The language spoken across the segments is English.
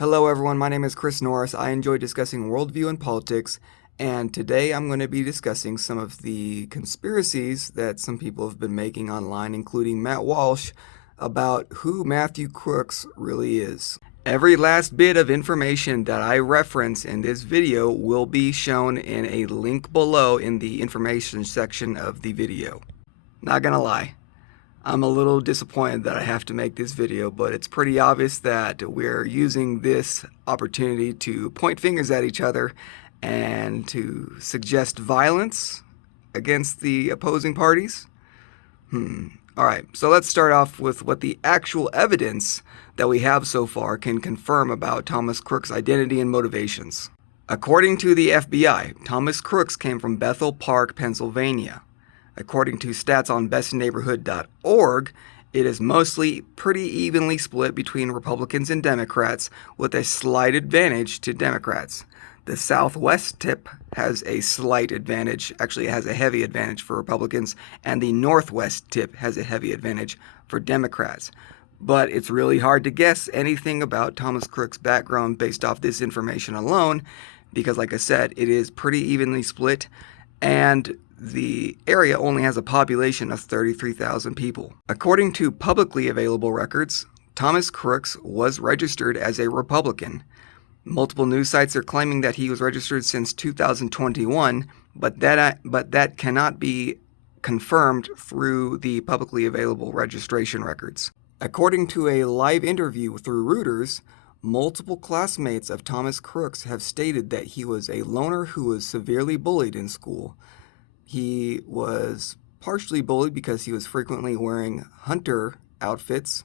Hello everyone, my name is Chris Norris. I enjoy discussing worldview and politics, and today I'm going to be discussing some of the conspiracies that some people have been making online, including Matt Walsh, about who Matthew Crooks really is. Every last bit of information that I reference in this video will be shown in a link below in the information section of the video. Not gonna lie, I'm a little disappointed that I have to make this video, but it's pretty obvious that we're using this opportunity to point fingers at each other and to suggest violence against the opposing parties. Alright, so let's start off with what the actual evidence that we have so far can confirm about Thomas Crooks' identity and motivations. According to the FBI, Thomas Crooks came from Bethel Park, Pennsylvania. According to stats on bestneighborhood.org, it is mostly pretty evenly split between Republicans and Democrats, with a slight advantage to Democrats. The southwest tip has a slight advantage, actually it has a heavy advantage for Republicans, and the northwest tip has a heavy advantage for Democrats. But it's really hard to guess anything about Thomas Crooks' background based off this information alone, because like I said, it is pretty evenly split, and the area only has a population of 33,000 people. According to publicly available records, Thomas Crooks was registered as a Republican. Multiple news sites are claiming that he was registered since 2021, but that cannot be confirmed through the publicly available registration records. According to a live interview through Reuters, multiple classmates of Thomas Crooks have stated that he was a loner who was severely bullied in school. He was partially bullied because he was frequently wearing hunter outfits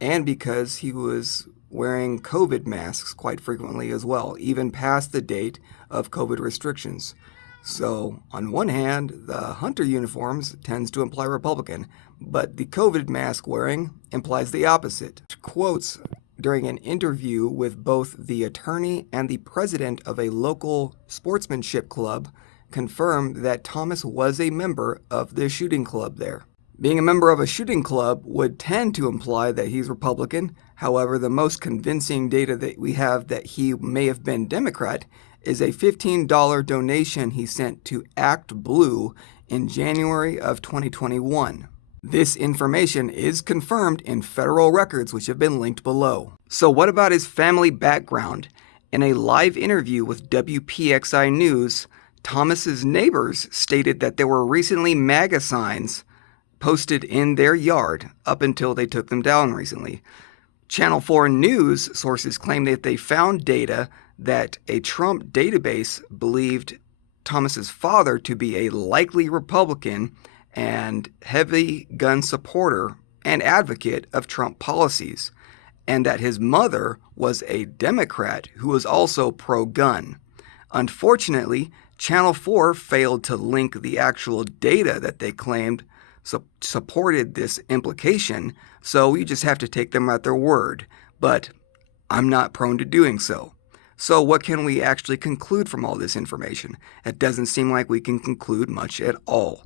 and because he was wearing COVID masks quite frequently as well, even past the date of COVID restrictions. So, on one hand, the hunter uniforms tends to imply Republican, but the COVID mask wearing implies the opposite. Quotes during an interview with both the attorney and the president of a local sportsmanship club confirmed that Thomas was a member of the shooting club there. Being a member of a shooting club would tend to imply that he's Republican. However, the most convincing data that we have that he may have been Democrat is a $15 donation he sent to Act Blue in January of 2021. This information is confirmed in federal records which have been linked below. So what about his family background? In a live interview with WPXI News, Thomas's neighbors stated that there were recently MAGA signs posted in their yard up until they took them down recently. Channel 4 News sources claim that they found data that a Trump database believed Thomas's father to be a likely Republican and heavy gun supporter and advocate of Trump policies, and that his mother was a Democrat who was also pro-gun. Unfortunately, Channel 4 failed to link the actual data that they claimed supported this implication, so you just have to take them at their word. But I'm not prone to doing so. So what can we actually conclude from all this information? It doesn't seem like we can conclude much at all.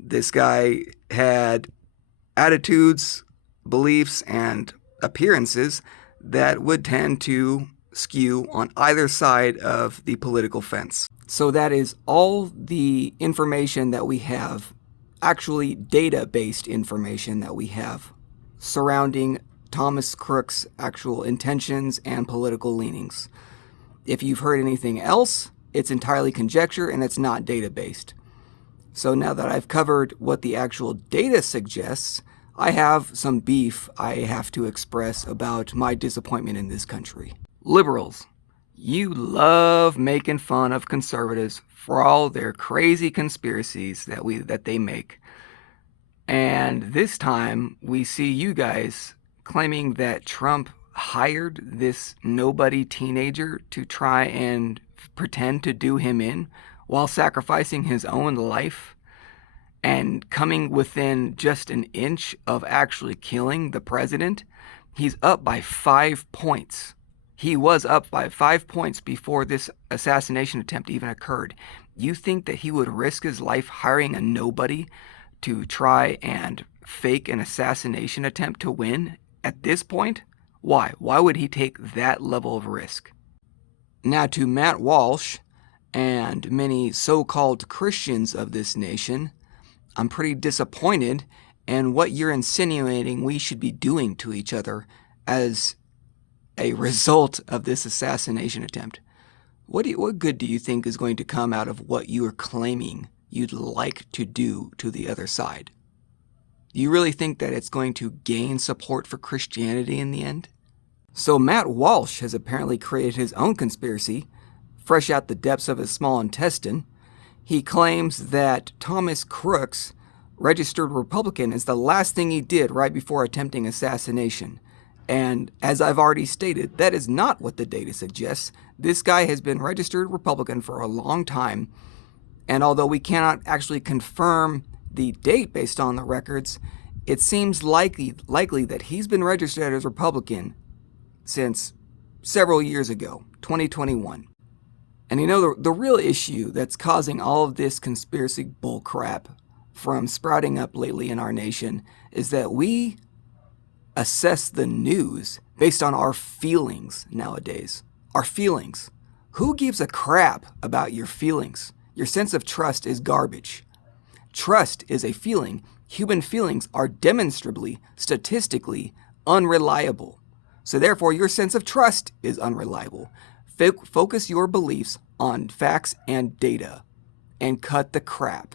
This guy had attitudes, beliefs, and appearances that would tend to skew on either side of the political fence. So that is all the information that we have, actually data-based information that we have surrounding Thomas Crooks' actual intentions and political leanings. If you've heard anything else, it's entirely conjecture and it's not data-based. So now that I've covered what the actual data suggests, I have some beef I have to express about my disappointment in this country. Liberals, you love making fun of conservatives for all their crazy conspiracies that they make. And this time we see you guys claiming that Trump hired this nobody teenager to try and pretend to do him in while sacrificing his own life and coming within just an inch of actually killing the president. He's up by 5 points. He was up by 5 points before this assassination attempt even occurred. You think that he would risk his life hiring a nobody to try and fake an assassination attempt to win at this point? Why? Why would he take that level of risk? Now, to Matt Walsh and many so-called Christians of this nation, I'm pretty disappointed in what you're insinuating we should be doing to each other as a result of this assassination attempt. What good do you think is going to come out of what you are claiming you'd like to do to the other side? Do you really think that it's going to gain support for Christianity in the end? So Matt Walsh has apparently created his own conspiracy, fresh out the depths of his small intestine. He claims that Thomas Crooks, registered Republican, is the last thing he did right before attempting assassination. And as I've already stated, that is not what the data suggests. This guy has been registered Republican for a long time, and although we cannot actually confirm the date based on the records, it seems likely that he's been registered as Republican since several years ago, 2021. And you know, the real issue that's causing all of this conspiracy bullcrap from sprouting up lately in our nation is that we assess the news based on our feelings nowadays. Our feelings. Who gives a crap about your feelings? Your sense of trust is garbage. Trust is a feeling. Human feelings are demonstrably, statistically unreliable. So therefore, your sense of trust is unreliable. Focus your beliefs on facts and data and cut the crap.